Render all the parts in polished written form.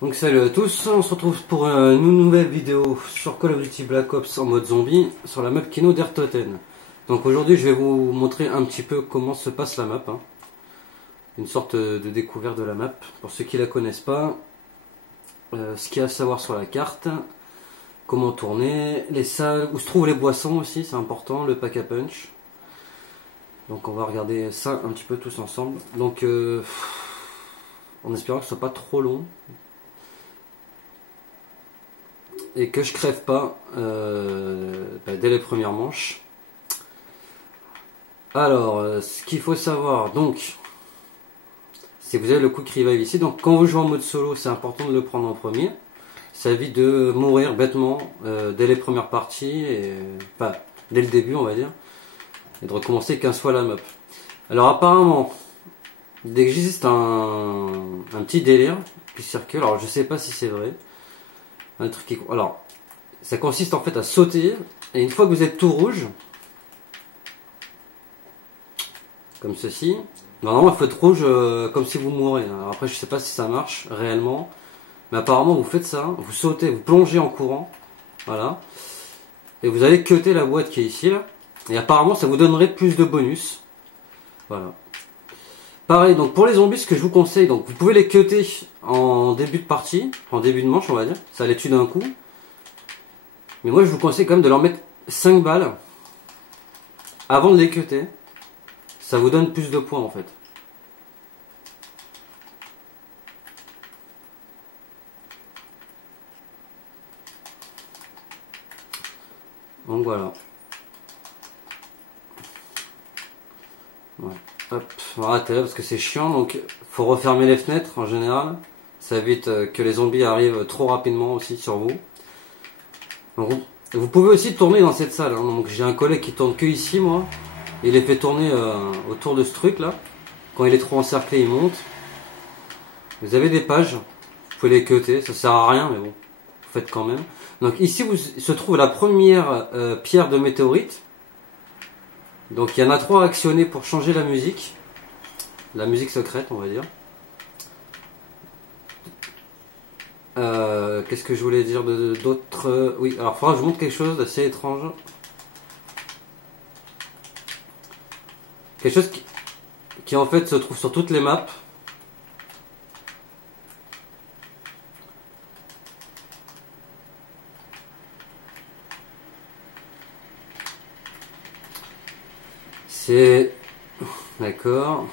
Donc salut à tous, on se retrouve pour une nouvelle vidéo sur Call of Duty Black Ops en mode zombie sur la map Kino der Toten. Donc aujourd'hui je vais vous montrer un petit peu comment se passe la map, hein. Une sorte de découverte de la map pour ceux qui la connaissent pas, ce qu'il y a à savoir sur la carte, comment tourner, les salles, où se trouvent les boissons aussi, c'est important, le pack à punch. Donc on va regarder ça un petit peu tous ensemble. Donc en espérant que ce soit pas trop long et que je crève pas dès les premières manches. Alors ce qu'il faut savoir, donc c'est que vous avez le quick revive ici. Donc quand vous jouez en mode solo, c'est important de le prendre en premier. Ça évite de mourir bêtement dès les premières parties, enfin dès le début on va dire, et de recommencer 15 fois la map. Alors apparemment, dès que j'existe un petit délire qui circule, alors je sais pas si c'est vrai, un truc qui... Alors, ça consiste en fait à sauter, et une fois que vous êtes tout rouge, comme ceci, normalement il faut être rouge comme si vous mourrez. Alors après je sais pas si ça marche réellement, mais apparemment vous faites ça, vous sautez, vous plongez en courant, voilà, et vous allez cutter la boîte qui est ici là, et apparemment ça vous donnerait plus de bonus, voilà. Pareil, donc pour les zombies, ce que je vous conseille, donc vous pouvez les cutter en début de partie, en début de manche on va dire, ça les tue d'un coup. Mais moi je vous conseille quand même de leur mettre 5 balles avant de les cutter. Ça vous donne plus de points en fait. Donc voilà. Ouais. Hop, on va arrêter là parce que c'est chiant, donc faut refermer les fenêtres en général. Ça évite que les zombies arrivent trop rapidement aussi sur vous. Donc, vous pouvez aussi tourner dans cette salle, hein. Donc j'ai un collègue qui tourne que ici moi. Il les fait tourner autour de ce truc là. Quand il est trop encerclé il monte. Vous avez des pages, vous pouvez les cutter, ça sert à rien mais bon, vous faites quand même. Donc ici se trouve la première pierre de météorite. Donc il y en a 3 à actionner pour changer la musique secrète on va dire. Qu'est-ce que je voulais dire d'autre? Oui, alors il faudra que je vous montre quelque chose d'assez étrange. Quelque chose qui en fait se trouve sur toutes les maps. C'est... D'accord.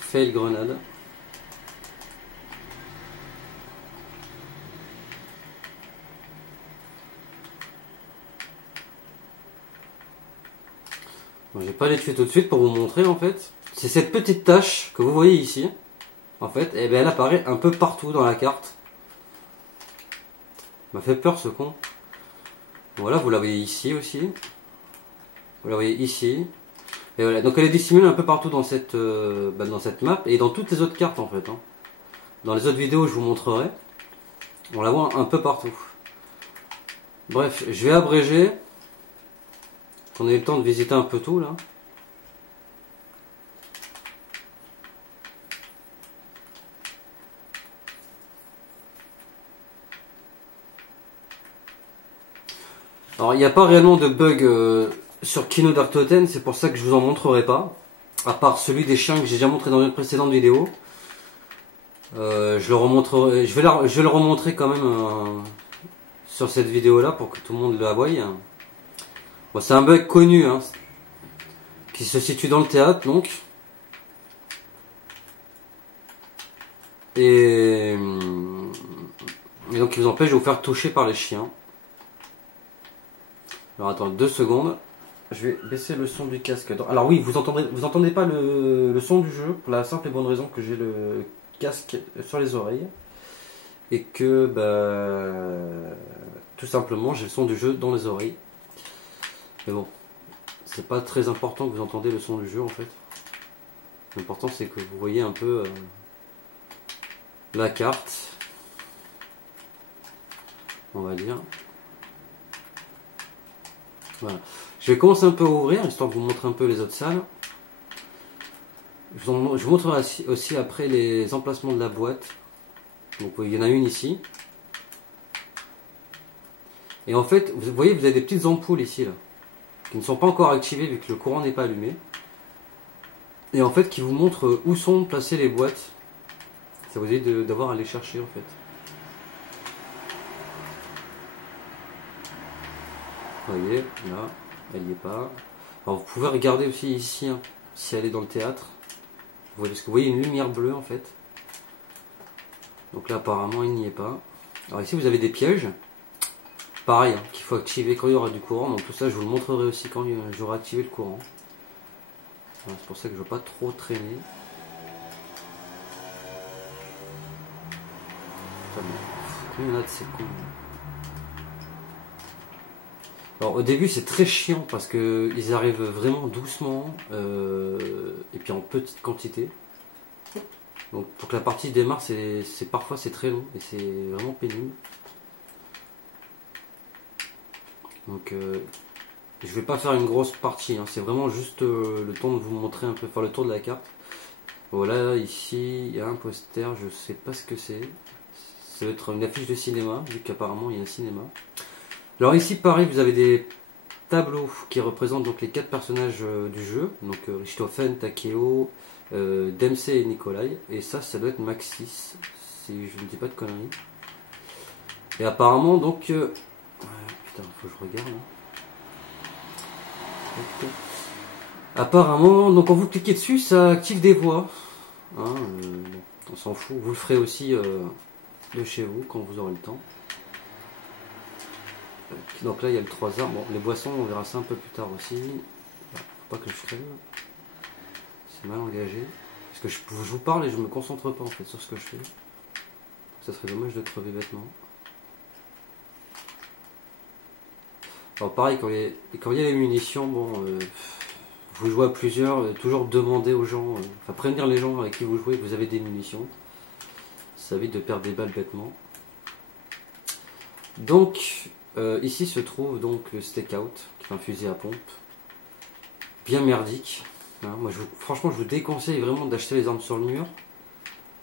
Fail grenade. Bon, je vais pas les tuer tout de suite pour vous montrer en fait. C'est cette petite tache que vous voyez ici. En fait, et bien elle apparaît un peu partout dans la carte. Il m'a fait peur ce con. Voilà, vous la voyez ici aussi. Vous la voyez ici. Et voilà, donc elle est dissimulée un peu partout dans cette map et dans toutes les autres cartes en fait, hein. Dans les autres vidéos je vous montrerai. On la voit un peu partout. Bref, je vais abréger. Qu'on ait eu le temps de visiter un peu tout là. Alors il n'y a pas réellement de bug sur Kino der Toten, c'est pour ça que je vous en montrerai pas. À part celui des chiens que j'ai déjà montré dans une précédente vidéo. Je le remontrerai, je vais le remontrer quand même sur cette vidéo là pour que tout le monde la voie. Bon, c'est un bug connu, hein, qui se situe dans le théâtre donc. Et donc il vous empêche de vous faire toucher par les chiens. Alors attends 2 secondes. Je vais baisser le son du casque. Alors oui, vous entendez pas le son du jeu pour la simple et bonne raison que j'ai le casque sur les oreilles. Et que tout simplement j'ai le son du jeu dans les oreilles. Mais bon, c'est pas très important que vous entendez le son du jeu en fait. L'important c'est que vous voyez un peu la carte, on va dire. Voilà. Je vais commencer un peu à ouvrir histoire de vous montrer un peu les autres salles. Je vous montrerai aussi après les emplacements de la boîte. Donc il y en a une ici. Et en fait, vous voyez, vous avez des petites ampoules ici, là, qui ne sont pas encore activées vu que le courant n'est pas allumé. Et en fait, qui vous montrent où sont placées les boîtes. Ça vous aide d'avoir à les chercher en fait. Vous voyez, là, elle n'y est pas. Alors vous pouvez regarder aussi ici, hein, si elle est dans le théâtre. Vous voyez, parce que vous voyez une lumière bleue en fait. Donc là apparemment il n'y est pas. Alors ici vous avez des pièges. Pareil, hein, qu'il faut activer quand il y aura du courant. Donc tout ça je vous le montrerai aussi quand j'aurai activé le courant. C'est pour ça que je ne veux pas trop traîner. Combien il y en a de ces cons? Alors au début c'est très chiant parce que ils arrivent vraiment doucement et puis en petite quantité. Donc pour que la partie démarre, parfois c'est très long et c'est vraiment pénible. Donc je vais pas faire une grosse partie, hein. C'est vraiment juste le temps de vous montrer un peu, faire le tour de la carte. Voilà, ici il y a un poster, je sais pas ce que c'est. Ça va être une affiche de cinéma, vu qu'apparemment il y a un cinéma. Alors ici pareil, vous avez des tableaux qui représentent donc les 4 personnages du jeu. Donc Richthofen, Takeo, Dempsey et Nikolai. Et ça doit être Maxis, si je ne dis pas de conneries. Et apparemment donc... putain, faut que je regarde. Hein. Apparemment, donc quand vous cliquez dessus, ça active des voix. Hein, bon, on s'en fout, vous le ferez aussi de chez vous quand vous aurez le temps. Donc là il y a le 3 arbres, bon, les boissons on verra ça un peu plus tard aussi. Faut pas que je crève, c'est mal engagé. Parce que je vous parle et je me concentre pas en fait sur ce que je fais. Ça serait dommage de crever bêtement. Alors pareil, quand il y a les munitions, bon, vous jouez à plusieurs, toujours demander aux gens, enfin prévenir les gens avec qui vous jouez que vous avez des munitions. Ça évite de perdre des balles bêtement. Donc ici se trouve donc le stakeout, qui est un fusil à pompe. Bien merdique. Hein, moi franchement je vous déconseille vraiment d'acheter les armes sur le mur.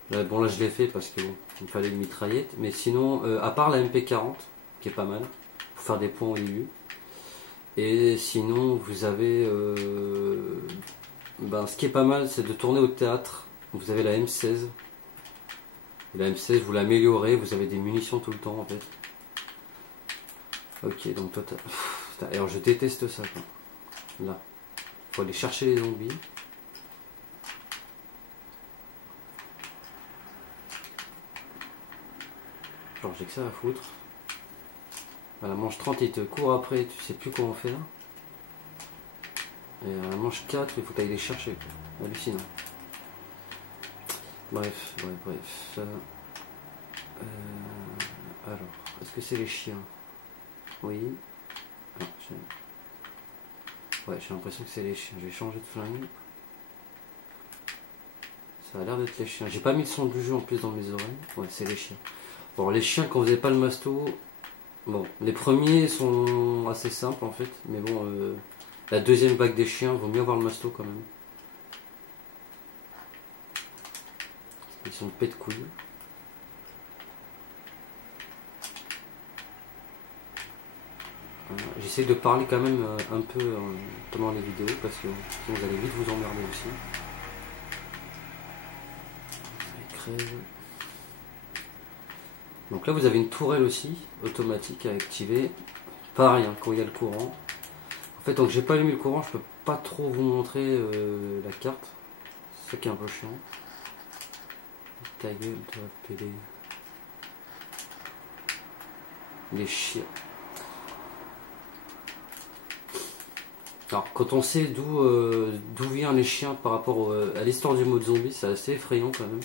Là, bon là je l'ai fait parce que bon, il me fallait une mitraillette. Mais sinon, à part la MP40, qui est pas mal, pour faire des points au début. Et sinon vous avez... ce qui est pas mal c'est de tourner au théâtre. Vous avez la M16. Et la M16 vous l'améliorez, vous avez des munitions tout le temps en fait. Ok, donc toi alors je déteste ça quoi. Là. Faut aller chercher les zombies. Genre j'ai que ça à foutre. À la manche 30 il te court après, tu sais plus comment faire. Et à la manche 4 il faut aller les chercher quoi. Hallucinant. Bref. Alors, est-ce que c'est les chiens? Oui. Ah, ouais, j'ai l'impression que c'est les chiens. Je vais changer de flingue. Ça a l'air d'être les chiens. J'ai pas mis le son du jeu en plus dans mes oreilles. Ouais, c'est les chiens. Bon, les chiens, quand vous n'avez pas le masto, bon, les premiers sont assez simples en fait. Mais bon, la deuxième vague des chiens, vaut mieux avoir le masto quand même. Ils sont pets de couilles. J'essaie de parler quand même un peu pendant les vidéos parce que sinon vous allez vite vous emmerder aussi. Crève. Donc là vous avez une tourelle aussi automatique à activer. Pareil hein, quand il y a le courant. En fait tant que j'ai pas allumé le courant je peux pas trop vous montrer la carte. C'est ça qui est un peu chiant. Ta gueule toi pédé. Les chiens. Alors quand on sait d'où viennent les chiens par rapport à l'histoire du mode zombie, c'est assez effrayant quand même.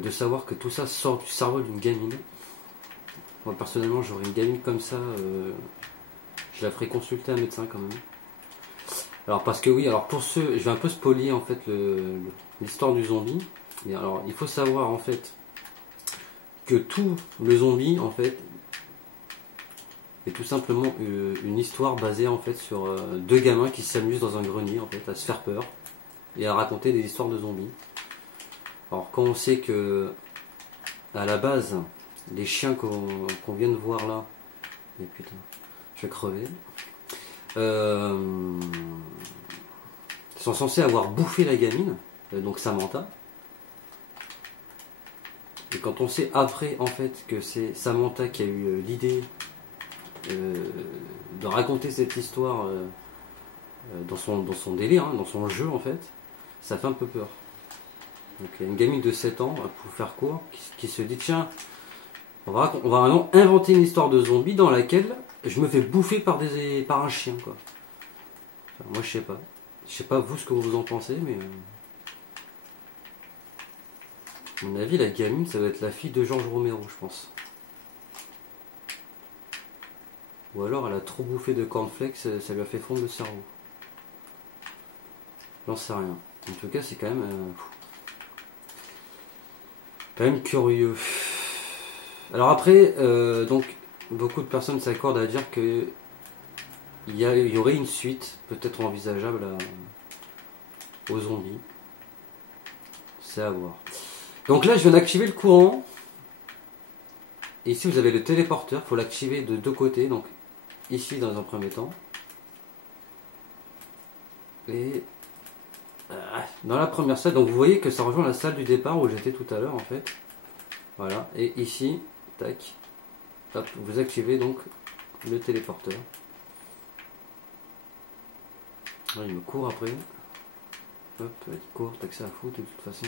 De savoir que tout ça sort du cerveau d'une gamine. Moi personnellement j'aurais une gamine comme ça, je la ferais consulter un médecin quand même. Alors parce que oui, alors pour ceux, je vais un peu spoiler en fait l'histoire du zombie. Et alors il faut savoir en fait que tout le zombie en fait est tout simplement une histoire basée en fait sur deux gamins qui s'amusent dans un grenier en fait à se faire peur et à raconter des histoires de zombies. Alors quand on sait que à la base, les chiens qu'on vient de voir là, et putain, je vais crever, sont censés avoir bouffé la gamine, donc Samantha. Et quand on sait après en fait que c'est Samantha qui a eu l'idée de raconter cette histoire dans son délire, hein, dans son jeu en fait, ça fait un peu peur. Donc il y a une gamine de 7 ans, pour faire court, qui se dit tiens, on va vraiment inventer une histoire de zombie dans laquelle je me fais bouffer par un chien quoi. Enfin, moi je sais pas. Je sais pas vous ce que vous en pensez, mais à mon avis la gamine ça va être la fille de Georges Romero je pense. Ou alors elle a trop bouffé de cornflakes, ça lui a fait fondre le cerveau. J'en sais rien. En tout cas c'est quand même curieux. Alors après, donc beaucoup de personnes s'accordent à dire que il y aurait une suite peut-être envisageable aux zombies. C'est à voir. Donc là je viens d'activer le courant. Et ici vous avez le téléporteur, il faut l'activer de deux côtés, donc ici dans un premier temps. Et dans la première salle, donc vous voyez que ça rejoint la salle du départ où j'étais tout à l'heure en fait. Voilà, et ici, tac, hop, vous activez donc le téléporteur. Là, il me court après. Hop, il court, tac, ça à foutre de toute façon.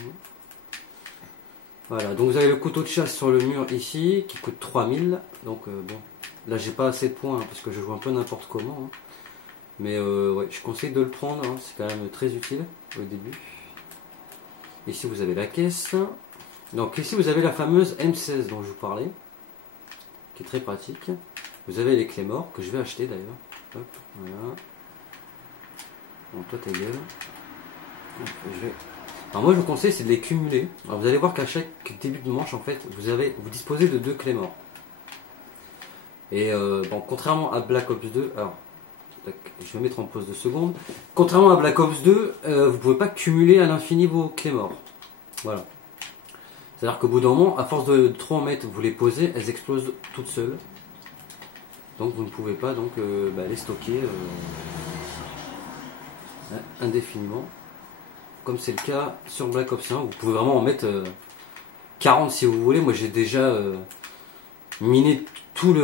Voilà, donc vous avez le couteau de chasse sur le mur ici, qui coûte 3000. Donc bon, là j'ai pas assez de points hein, parce que je joue un peu n'importe comment. Hein. Mais ouais, je conseille de le prendre, hein, c'est quand même très utile au début. Ici vous avez la caisse. Donc ici vous avez la fameuse M16 dont je vous parlais, qui est très pratique. Vous avez les clés morts, que je vais acheter d'ailleurs. Hop, voilà. Bon, toi ta gueule. Hop, alors moi je vous conseille c'est de les cumuler. Alors vous allez voir qu'à chaque début de manche en fait vous disposez de 2 clés morts. Et bon, contrairement à Black Ops 2, alors je vais mettre en pause 2 secondes. Contrairement à Black Ops 2, vous pouvez pas cumuler à l'infini vos clés morts. Voilà. C'est-à-dire qu'au bout d'un moment, à force de trop en mettre, vous les posez, elles explosent toutes seules. Donc vous ne pouvez pas donc les stocker indéfiniment. Comme c'est le cas sur Black Ops 1, vous pouvez vraiment en mettre 40 si vous voulez. Moi j'ai déjà miné toute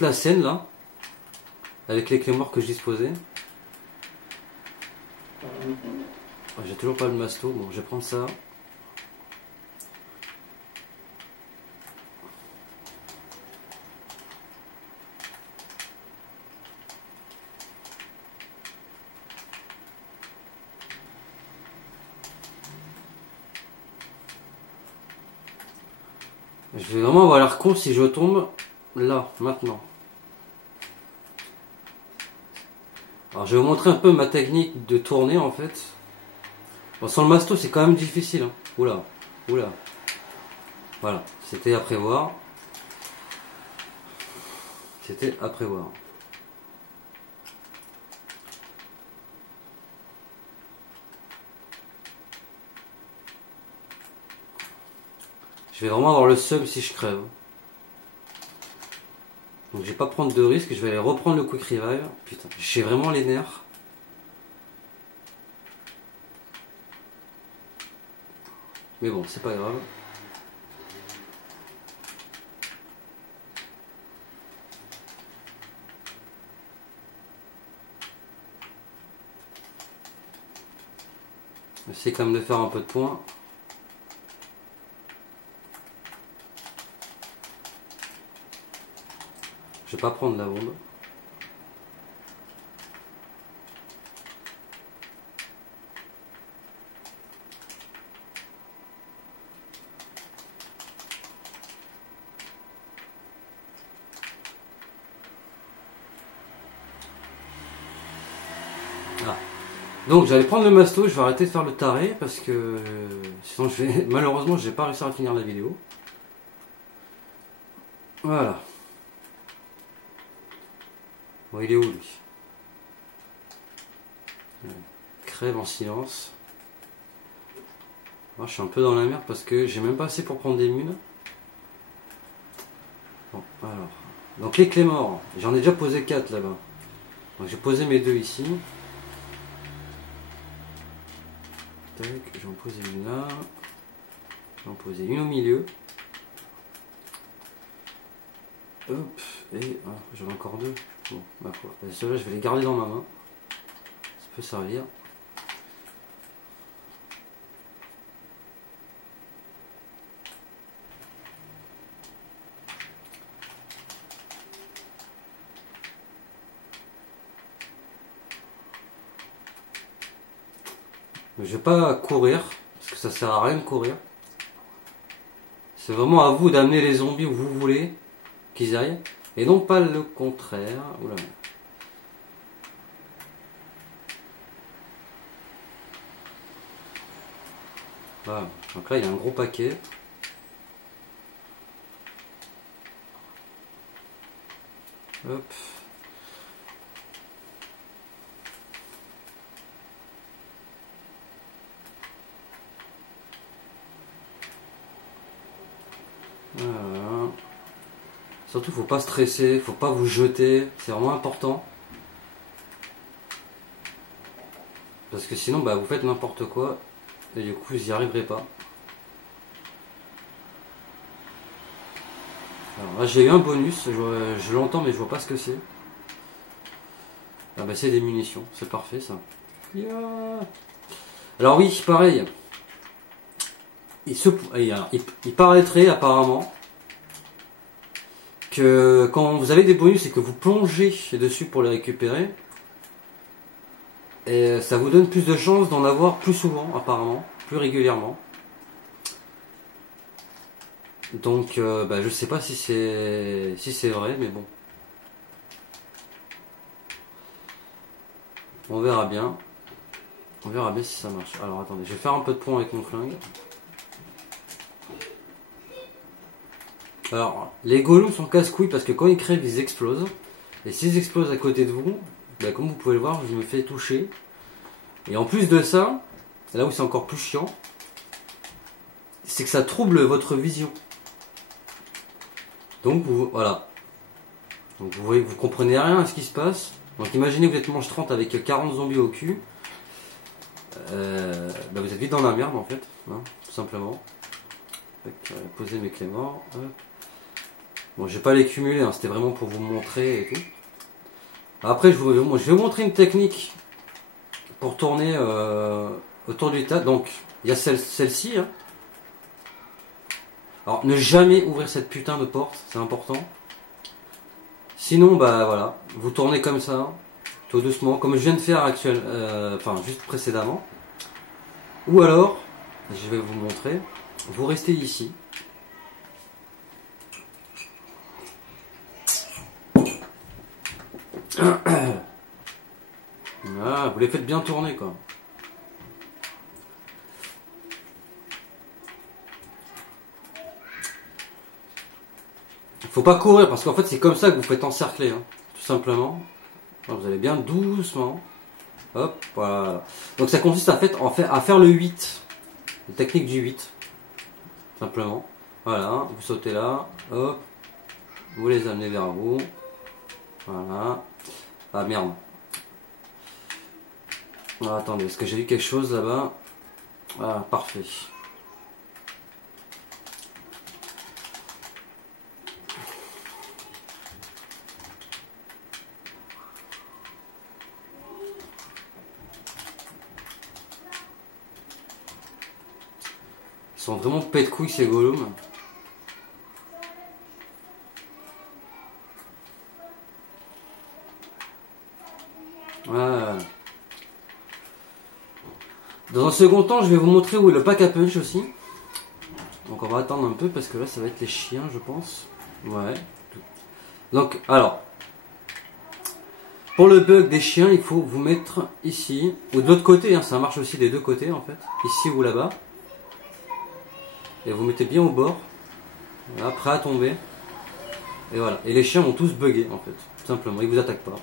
la scène là, avec les clés morts que je disposais. J'ai toujours pas le masto, bon je vais prendre ça. Je vais vraiment avoir l'air con si je tombe là, maintenant. Alors je vais vous montrer un peu ma technique de tourner en fait. Bon, sans le masto c'est quand même difficile. Hein. Oula, oula. Voilà, c'était à prévoir. C'était à prévoir. Je vais vraiment avoir le seum si je crève. Donc je vais pas prendre de risque, je vais aller reprendre le quick revive. Putain, j'ai vraiment les nerfs. Mais bon, c'est pas grave. J'essaie quand même de faire un peu de points. Je vais pas prendre la bombe. Ah. Donc j'allais prendre le masto, je vais arrêter de faire le taré parce que sinon malheureusement je vais pas réussir à finir la vidéo. Voilà. Bon, il est où lui? Crève en silence. Alors, je suis un peu dans la merde parce que j'ai même pas assez pour prendre des mules. Bon, alors. Donc les clés morts, j'en ai déjà posé 4 là-bas. Donc j'ai posé mes 2 ici. Tac, j'en ai posé une là. J'en ai posé une au milieu. Hop, et ah, j'en ai encore 2. Bon, bah quoi. Ceux-là, je vais les garder dans ma main. Ça peut servir. Mais je vais pas courir, parce que ça sert à rien de courir. C'est vraiment à vous d'amener les zombies où vous voulez qu'ils aillent, et non pas le contraire. Oula. Voilà. Donc là il y a un gros paquet. Hop. Voilà. Surtout faut pas stresser, faut pas vous jeter, c'est vraiment important. Parce que sinon bah, vous faites n'importe quoi et du coup vous n'y arriverez pas. Alors là j'ai eu un bonus, je l'entends mais je vois pas ce que c'est. Ah bah c'est des munitions, c'est parfait ça. Yeah. Alors oui, pareil. Il paraîtrait apparemment que quand vous avez des bonus et que vous plongez dessus pour les récupérer, et ça vous donne plus de chances d'en avoir plus souvent apparemment, plus régulièrement. Donc bah, je sais pas si c'est vrai, mais bon. On verra bien. On verra bien si ça marche. Alors attendez, je vais faire un peu de pont avec mon flingue. Alors, les golems sont casse-couilles parce que quand ils crèvent, ils explosent. Et s'ils explosent à côté de vous, bah, comme vous pouvez le voir, je me fais toucher. Et en plus de ça, là où c'est encore plus chiant, c'est que ça trouble votre vision. Donc voilà. Donc vous voyez, vous comprenez rien à ce qui se passe. Donc imaginez que vous êtes manche 30 avec 40 zombies au cul. Bah vous êtes vite dans la merde en fait, hein, tout simplement. Poser mes clés morts. Bon, je vais pas les cumuler, hein, c'était vraiment pour vous montrer et tout. Après, je vais vous montrer une technique pour tourner autour du tas. Donc, il y a celle-ci. Hein. Alors, ne jamais ouvrir cette putain de porte, c'est important. Sinon, bah voilà, vous tournez comme ça, tout doucement, comme je viens de faire enfin juste précédemment. Ou alors, je vais vous montrer, vous restez ici. Voilà, vous les faites bien tourner quoi. Faut pas courir parce qu'en fait c'est comme ça que vous faites encercler, hein, tout simplement. Alors, vous allez bien doucement. Hop, voilà. Donc ça consiste à faire le 8. La technique du 8. Simplement. Voilà, vous sautez là, hop. Vous les amenez vers vous. Voilà. Ah merde. Ah, attendez, est-ce que j'ai vu quelque chose là-bas? Ah, parfait. Ils sont vraiment pète couilles ces golems. Voilà. Dans un second temps, je vais vous montrer où est le pack à punch aussi. Donc on va attendre un peu parce que là ça va être les chiens je pense. Ouais. Donc alors, pour le bug des chiens, il faut vous mettre ici, ou de l'autre côté, hein, ça marche aussi des deux côtés en fait, ici ou là-bas. Et vous mettez bien au bord, voilà, prêt à tomber. Et voilà, et les chiens vont tous bugger en fait, tout simplement, ils vous attaquent pas.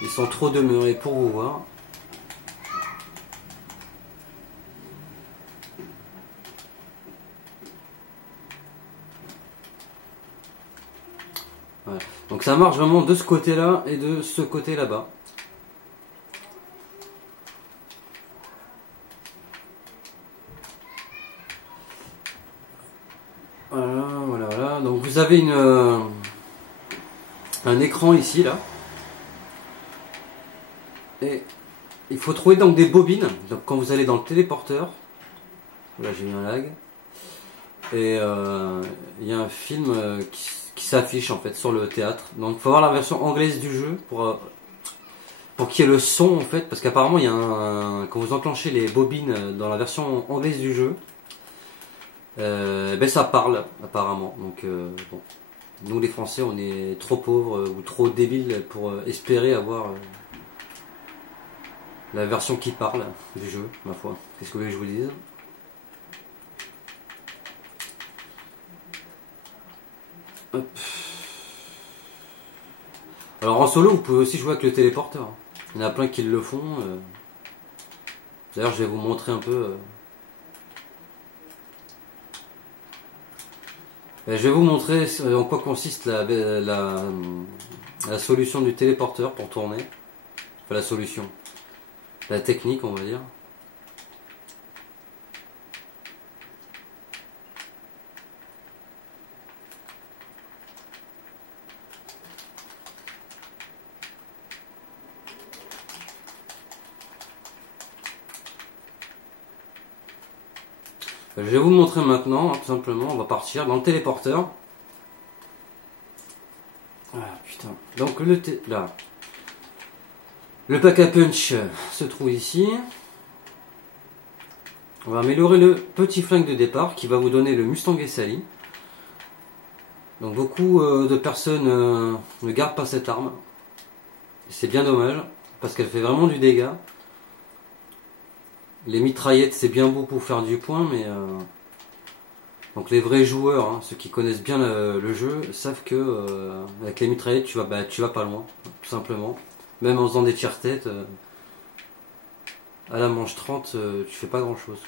Ils sont trop demeurés pour vous voir. Donc ça marche vraiment de ce côté-là et de ce côté là-bas. Voilà, voilà, voilà. Donc vous avez un écran ici, là. Et il faut trouver donc des bobines. Donc quand vous allez dans le téléporteur, là j'ai eu un lag. Et il y a un film qui s'affiche en fait sur le théâtre. Donc il faut avoir la version anglaise du jeu pour qu'il y ait le son en fait. Parce qu'apparemment il y a quand vous enclenchez les bobines dans la version anglaise du jeu, ben ça parle apparemment. Donc bon. Nous les Français on est trop pauvres ou trop débiles pour espérer avoir la version qui parle du jeu, ma foi. Qu'est-ce que vous voulez que je vous dise? Hop. Alors en solo vous pouvez aussi jouer avec le téléporteur. Il y en a plein qui le font. D'ailleurs je vais vous montrer un peu. Je vais vous montrer en quoi consiste la solution du téléporteur pour tourner. Enfin la solution. La technique on va dire. Je vais vous montrer maintenant, tout simplement, on va partir dans le téléporteur. Ah putain. Donc là, le pack à punch se trouve ici. On va améliorer le petit flingue de départ qui va vous donner le Mustang Sally. Donc beaucoup de personnes ne gardent pas cette arme. C'est bien dommage parce qu'elle fait vraiment du dégât. Les mitraillettes c'est bien beau pour faire du point, mais donc les vrais joueurs, hein, ceux qui connaissent bien le jeu, savent que avec les mitraillettes tu vas pas loin, tout simplement. Même en faisant des tire-têtes, à la manche 30, tu fais pas grand chose.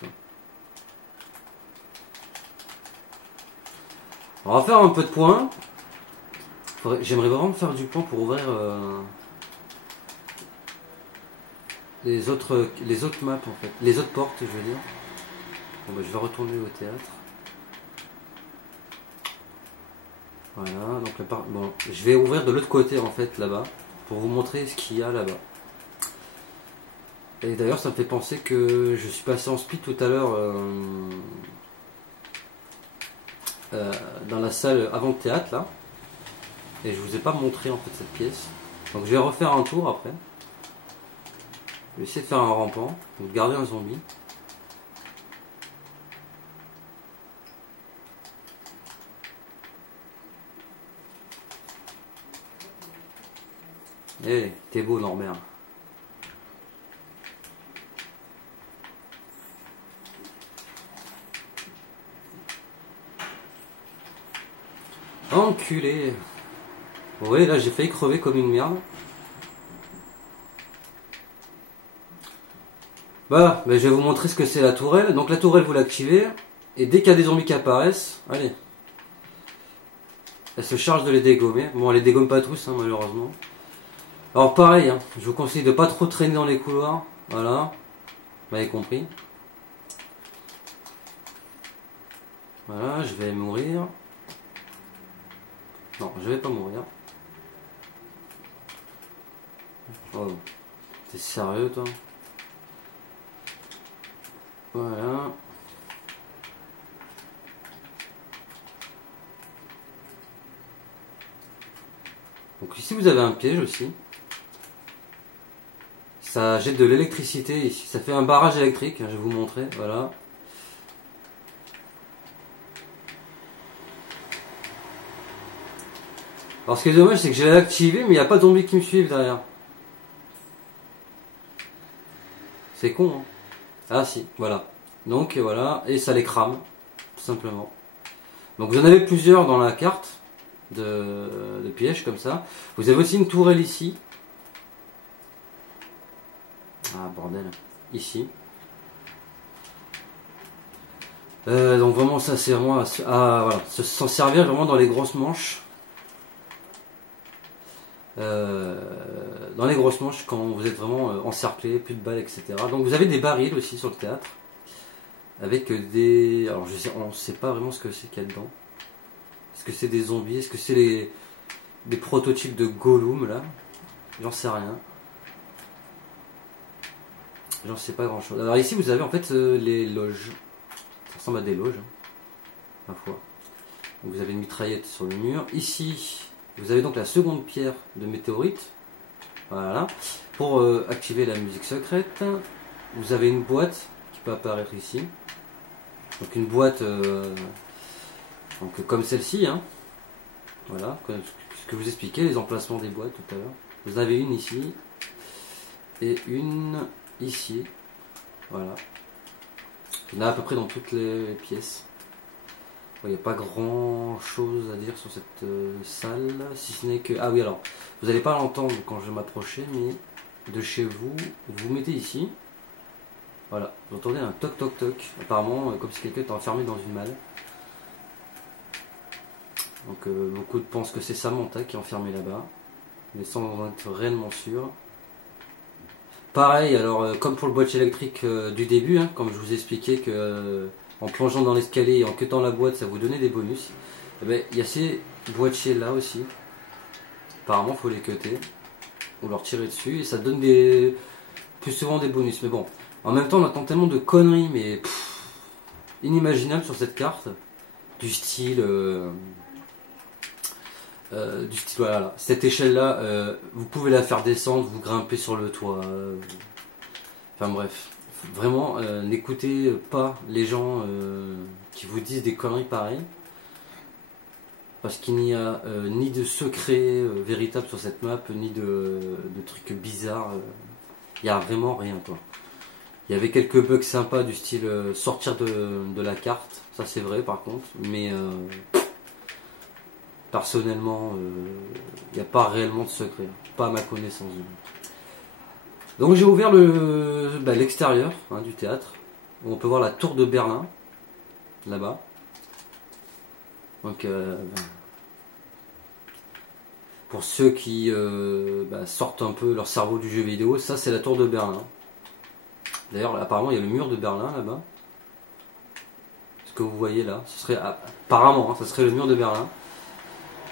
On va faire un peu de points. J'aimerais vraiment faire du point pour ouvrir les autres maps en fait, les autres portes je veux dire. Bon, bah, je vais retourner au théâtre. Voilà, donc bon, je vais ouvrir de l'autre côté en fait là-bas pour vous montrer ce qu'il y a là-bas. Et d'ailleurs ça me fait penser que je suis passé en speed tout à l'heure dans la salle avant le théâtre là. Et je vous ai pas montré en fait cette pièce. Donc je vais refaire un tour après. Je vais essayer de faire un rampant, donc garder un zombie. Eh, t'es beau Norbert. Enculé. Ouais, là j'ai failli crever comme une merde. Bah, je vais vous montrer ce que c'est la tourelle. Donc la tourelle vous l'activez. Et dès qu'il y a des zombies qui apparaissent, allez. Elle se charge de les dégommer. Bon, elle les dégomme pas tous, hein, malheureusement. Alors pareil, hein, je vous conseille de pas trop traîner dans les couloirs. Voilà. Vous m'avez compris. Voilà, je vais mourir. Non, je vais pas mourir. Oh, t'es sérieux toi? Voilà. Donc ici vous avez un piège aussi. Ça jette de l'électricité ici. Ça fait un barrage électrique, hein, je vais vous montrer. Voilà. Alors ce qui est dommage c'est que je l'ai activé mais il n'y a pas de zombies qui me suivent derrière. C'est con hein. Ah si, voilà. Donc voilà, et ça les crame, tout simplement. Donc vous en avez plusieurs dans la carte de pièges comme ça. Vous avez aussi une tourelle ici. Ah bordel, ici. Donc vraiment ça c'est vraiment voilà, s'en servir vraiment dans les grosses manches. dans les grosses manches quand vous êtes vraiment encerclé, plus de balles, etc. Donc vous avez des barils aussi sur le théâtre. Avec des... Alors on ne sait pas vraiment ce que c'est qu'il y a dedans. Est-ce que c'est des zombies? Est-ce que c'est des prototypes de Gollum là? J'en sais rien. J'en sais pas grand chose. Alors ici vous avez en fait les loges. Ça ressemble à des loges, hein, ma foi. Donc, vous avez une mitraillette sur le mur. Ici vous avez donc la seconde pierre de météorite. Voilà. Pour activer la musique secrète. Vous avez une boîte qui peut apparaître ici. Donc une boîte donc, comme celle-ci. Hein. Voilà. Ce que vous expliquez, les emplacements des boîtes tout à l'heure. Vous avez une ici. Et une ici. Voilà. Il y en a à peu près dans toutes les pièces. Il n'y a pas grand chose à dire sur cette salle, si ce n'est que... Ah oui, alors, vous n'allez pas l'entendre quand je vais m'approcher, mais de chez vous, vous mettez ici. Voilà, vous entendez un toc toc toc. Apparemment, comme si quelqu'un était enfermé dans une malle. Donc beaucoup pensent que c'est Samantha qui est enfermée là-bas, mais sans en être réellement sûr. Pareil, alors comme pour le boîtier électrique du début, hein, comme je vous ai expliqué que en plongeant dans l'escalier et en cutant la boîte, ça vous donnait des bonus. Et bien, il y a ces boîtiers là aussi. Apparemment, il faut les cutter ou leur tirer dessus et ça donne plus souvent des bonus. Mais bon, en même temps, on attend tellement de conneries, mais inimaginables sur cette carte, du style. Voilà, cette échelle là vous pouvez la faire descendre, vous grimpez sur le toit, enfin bref, vraiment n'écoutez pas les gens qui vous disent des conneries pareilles, parce qu'il n'y a ni de secret véritable sur cette map, ni de trucs bizarres, il n'y a vraiment rien quoi. Il y avait quelques bugs sympas du style sortir de la carte, ça c'est vrai par contre, mais personnellement, il n'y a pas réellement de secret, pas à ma connaissance. Donc j'ai ouvert l'extérieur du théâtre, où on peut voir la tour de Berlin, là-bas. Donc pour ceux qui sortent un peu leur cerveau du jeu vidéo, ça c'est la tour de Berlin. D'ailleurs apparemment il y a le mur de Berlin là-bas. Ce que vous voyez là, ce serait apparemment, ça serait le mur de Berlin.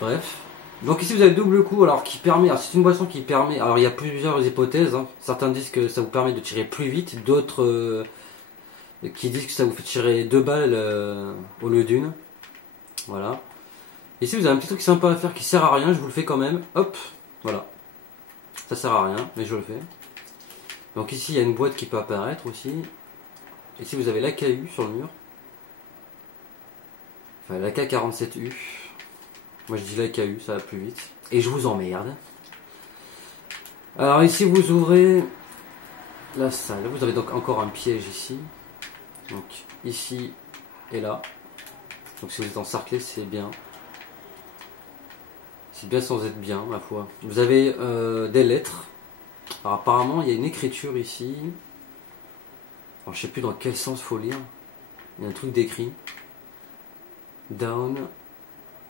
Bref, donc ici vous avez double coup, alors qui permet, c'est une boisson qui permet, alors il y a plusieurs hypothèses, hein. Certains disent que ça vous permet de tirer plus vite, d'autres qui disent que ça vous fait tirer 2 balles au lieu d'une, voilà. Ici vous avez un petit truc sympa à faire qui sert à rien, je vous le fais quand même, hop, voilà, ça sert à rien, mais je le fais. Donc ici il y a une boîte qui peut apparaître aussi, ici vous avez l'AKU sur le mur, enfin l'AK47U. Moi je dis l'AKU, ça va plus vite. Et je vous emmerde. Alors ici vous ouvrez la salle. Vous avez donc encore un piège ici. Donc ici et là. Donc si vous êtes encerclé, c'est bien. C'est bien sans être bien, ma foi. Vous avez des lettres. Alors apparemment il y a une écriture ici. Alors, je sais plus dans quel sens faut lire. Il y a un truc d'écrit. Down.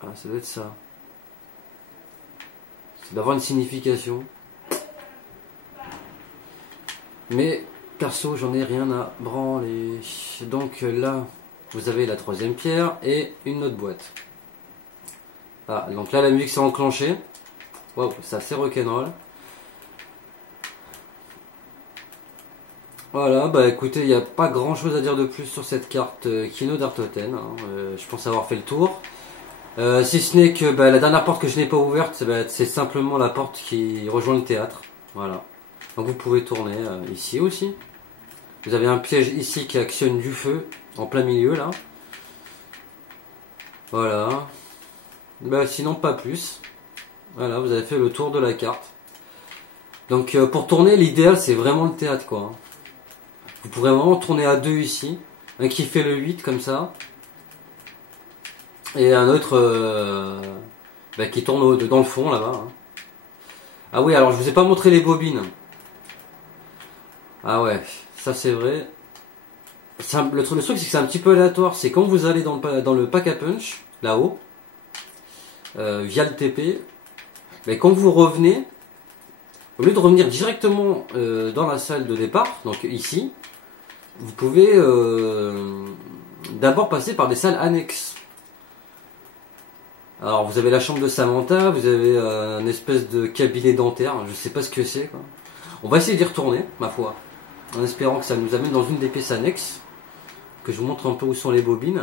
Ah, ça doit être ça. Ça doit avoir une signification. Mais perso, j'en ai rien à branler. Donc là, vous avez la troisième pierre et une autre boîte. Ah, donc là, la musique s'est enclenchée. Waouh, c'est assez rock'n'roll. Voilà, bah écoutez, il n'y a pas grand chose à dire de plus sur cette carte Kino d'Artoten. Hein. Je pense avoir fait le tour. Si ce n'est que la dernière porte que je n'ai pas ouverte, c'est simplement la porte qui rejoint le théâtre. Voilà. Donc vous pouvez tourner ici aussi. Vous avez un piège ici qui actionne du feu en plein milieu là. Voilà. Sinon pas plus. Voilà, vous avez fait le tour de la carte. Donc pour tourner, l'idéal c'est vraiment le théâtre quoi. Vous pourrez vraiment tourner à deux ici. Un qui fait le 8 comme ça. Et un autre qui tourne dans le fond là-bas. Hein. Ah oui, alors je vous ai pas montré les bobines. Ah ouais, ça c'est vrai. Le truc c'est que c'est un petit peu aléatoire. C'est quand vous allez dans le pack à punch, là-haut, via le TP, Mais quand vous revenez, au lieu de revenir directement dans la salle de départ, donc ici, vous pouvez d'abord passer par des salles annexes. Alors vous avez la chambre de Samantha, vous avez un espèce de cabinet dentaire, je sais pas ce que c'est quoi. On va essayer d'y retourner, ma foi, en espérant que ça nous amène dans une des pièces annexes, que je vous montre un peu où sont les bobines.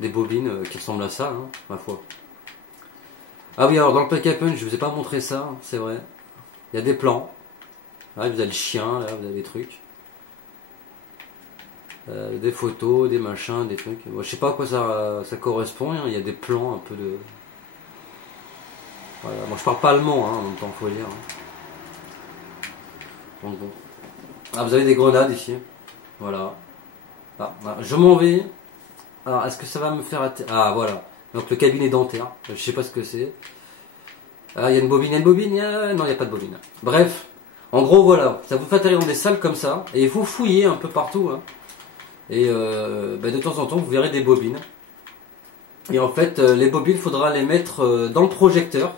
Des bobines qui ressemblent à ça, hein, ma foi. Ah oui, alors dans le Pack-a-Punch, je vous ai pas montré ça, c'est vrai. Il y a des plans. Là, vous avez le chien, là, vous avez des trucs. Des photos, des machins, des trucs. Moi, je sais pas à quoi ça correspond, hein. Il y a des plans un peu de... Voilà. Moi je parle pas allemand, hein, en même temps, faut dire. Hein. Donc bon. Ah, vous avez des grenades ici. Voilà. Ah, je m'en vais. Alors, est-ce que ça va me faire... Ah, voilà. Donc le cabinet dentaire. Je sais pas ce que c'est. Ah, il y a une bobine, non, il n'y a pas de bobine. Bref. En gros, voilà. Ça vous fait atterrir dans des salles comme ça. Et il faut fouiller un peu partout, hein. Et de temps en temps, vous verrez des bobines. Et en fait, les bobines, il faudra les mettre dans le projecteur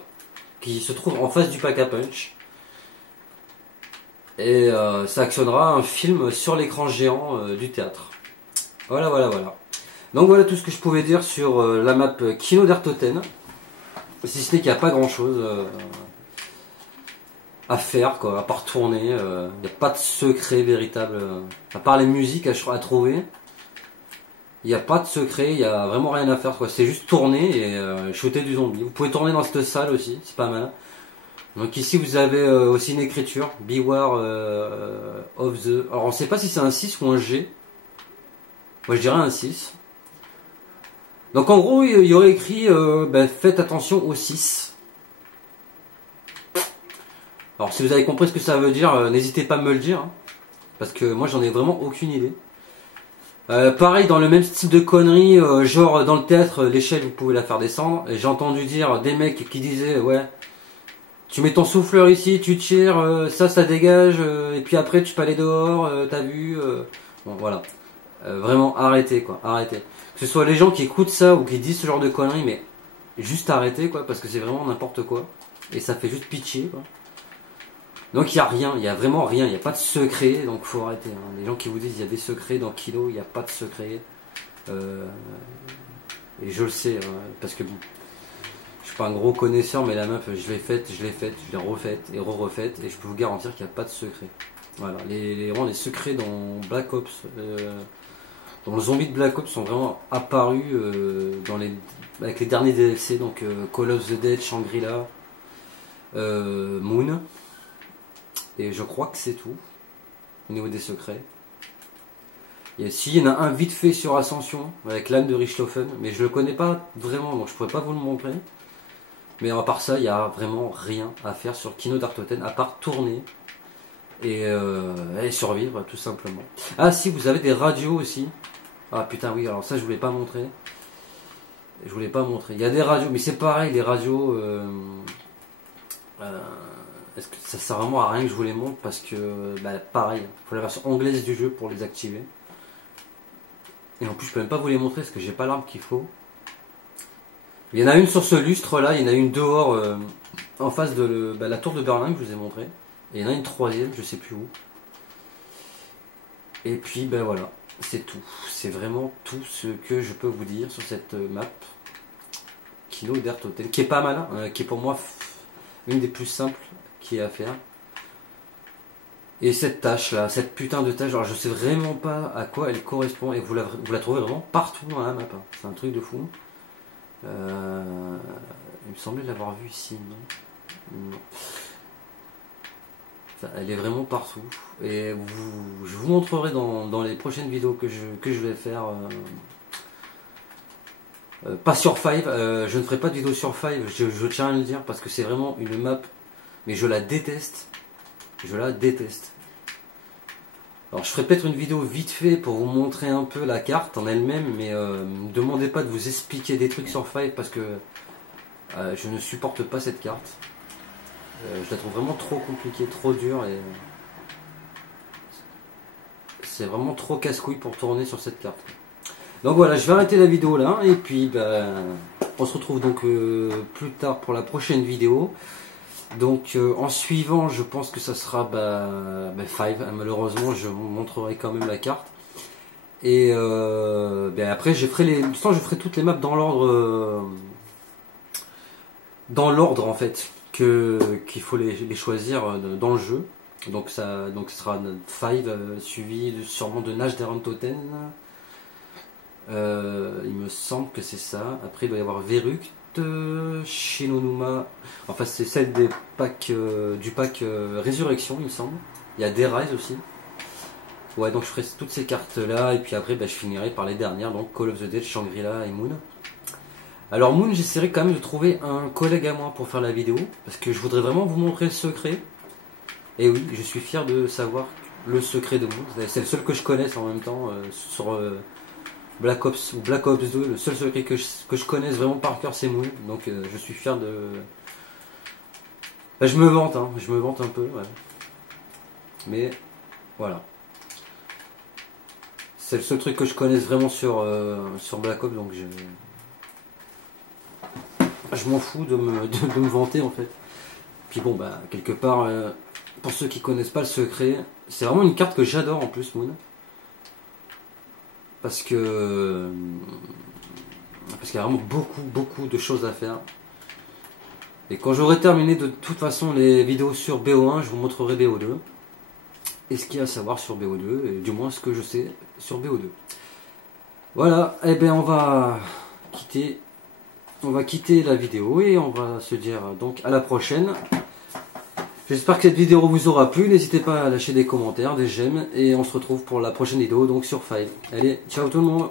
qui se trouve en face du Pack-a-Punch. Et ça actionnera un film sur l'écran géant du théâtre. Voilà, voilà, voilà. Donc voilà tout ce que je pouvais dire sur la map Kino der Toten. Si ce n'est qu'il n'y a pas grand chose à faire, quoi, à part tourner. Il n'y a pas de secret véritable. À part les musiques à trouver. Il n'y a pas de secret, il n'y a vraiment rien à faire, quoi. C'est juste tourner et shooter du zombie. Vous pouvez tourner dans cette salle aussi, c'est pas mal. Donc ici vous avez aussi une écriture, Beware of the... Alors on ne sait pas si c'est un 6 ou un G. Moi je dirais un 6. Donc en gros il y aurait écrit faites attention au 6. Alors si vous avez compris ce que ça veut dire, n'hésitez pas à me le dire. Hein, parce que moi j'en ai vraiment aucune idée. Pareil dans le même style de conneries, genre dans le théâtre, l'échelle vous pouvez la faire descendre. Et j'ai entendu dire des mecs qui disaient ouais, tu mets ton souffleur ici, tu tires, ça dégage, et puis après tu peux aller dehors, t'as vu. Bon voilà, vraiment arrêtez quoi, arrêtez. Que ce soit les gens qui écoutent ça ou qui disent ce genre de conneries, mais juste arrêtez quoi, parce que c'est vraiment n'importe quoi. Et ça fait juste pitié quoi. Donc il n'y a rien, il n'y a vraiment rien, il n'y a pas de secret, donc faut arrêter. Hein. Les gens qui vous disent il y a des secrets dans Kilo, il n'y a pas de secret. Et je le sais, hein, parce que bon, je suis pas un gros connaisseur, mais la map je l'ai faite, je l'ai refaite et re-refaite, et je peux vous garantir qu'il n'y a pas de secret. Voilà, vraiment les secrets dans Black Ops, dans le zombie de Black Ops sont vraiment apparus avec les derniers DLC, donc Call of the Dead, Shangri-La, Moon. Et je crois que c'est tout au niveau des secrets. Et si, il y en a un vite fait sur Ascension avec l'âne de Richthofen, mais je le connais pas vraiment donc je pourrais pas vous le montrer. Mais à part ça, il n'y a vraiment rien à faire sur Kino der Toten à part tourner et survivre tout simplement. Ah si, vous avez des radios aussi. Ah putain oui, alors ça je voulais pas montrer. Je voulais pas montrer. Il y a des radios, mais c'est pareil, les radios... est-ce que ça sert vraiment à rien que je vous les montre parce que pareil, il faut la version anglaise du jeu pour les activer. Et en plus je peux même pas vous les montrer parce que j'ai pas l'arme qu'il faut. Il y en a une sur ce lustre là, il y en a une dehors en face de la tour de Berlin que je vous ai montré. Et il y en a une troisième, je sais plus où. Et puis voilà, c'est tout. C'est vraiment tout ce que je peux vous dire sur cette map Kino der Toten, qui est pas mal, hein, qui est pour moi une des plus simples qui est à faire. Et cette tâche là, cette putain de tâche, alors je sais vraiment pas à quoi elle correspond et vous la trouvez vraiment partout dans la map. Hein. C'est un truc de fou. Il me semblait l'avoir vu ici, non. Elle est vraiment partout. Et je vous montrerai dans les prochaines vidéos que je vais faire. Pas sur 5, je ne ferai pas de vidéo sur 5, je tiens à le dire parce que c'est vraiment une map, mais je la déteste. Je la déteste. Alors je ferai peut-être une vidéo vite fait pour vous montrer un peu la carte en elle-même, mais ne me demandez pas de vous expliquer des trucs sur 5 parce que je ne supporte pas cette carte. Je la trouve vraiment trop compliquée, trop dure et c'est vraiment trop casse-couille pour tourner sur cette carte. Donc voilà, je vais arrêter la vidéo là et puis On se retrouve donc plus tard pour la prochaine vidéo. Donc en suivant, je pense que ça sera 5. Malheureusement, je vous montrerai quand même la carte. Et après, je ferai toutes les maps dans l'ordre en fait qu'il faut les choisir dans le jeu. Donc ce sera 5 suivi sûrement de Nash d'Erantoten. Il me semble que c'est ça. Après il doit y avoir Verruct, Shinonuma. Enfin c'est celle des packs du pack Résurrection il me semble. Il y a Derise aussi. Ouais, donc je ferai toutes ces cartes là et puis après je finirai par les dernières, donc Call of the Dead, Shangri-La et Moon. Alors Moon, j'essaierai quand même de trouver un collègue à moi pour faire la vidéo parce que je voudrais vraiment vous montrer le secret. Et oui, je suis fier de savoir le secret de Moon. C'est le seul que je connaisse en même temps sur Black Ops ou Black Ops 2. Le seul secret que je connaisse vraiment par cœur, c'est Moon. Donc je suis fier de... je me vante, hein. Je me vante un peu. Ouais. Mais voilà. C'est le seul truc que je connaisse vraiment sur Black Ops. Donc je m'en fous de me vanter en fait. Puis bon, quelque part... pour ceux qui connaissent pas le secret, c'est vraiment une carte que j'adore en plus, Moon. Parce qu'il y a vraiment beaucoup de choses à faire. Et quand j'aurai terminé de toute façon les vidéos sur BO1, je vous montrerai BO2. Et ce qu'il y a à savoir sur BO2, et du moins ce que je sais sur BO2. Voilà, et bien on va quitter la vidéo et on va se dire donc à la prochaine. J'espère que cette vidéo vous aura plu, n'hésitez pas à lâcher des commentaires, des j'aime, et on se retrouve pour la prochaine vidéo donc sur 5. Allez, ciao tout le monde!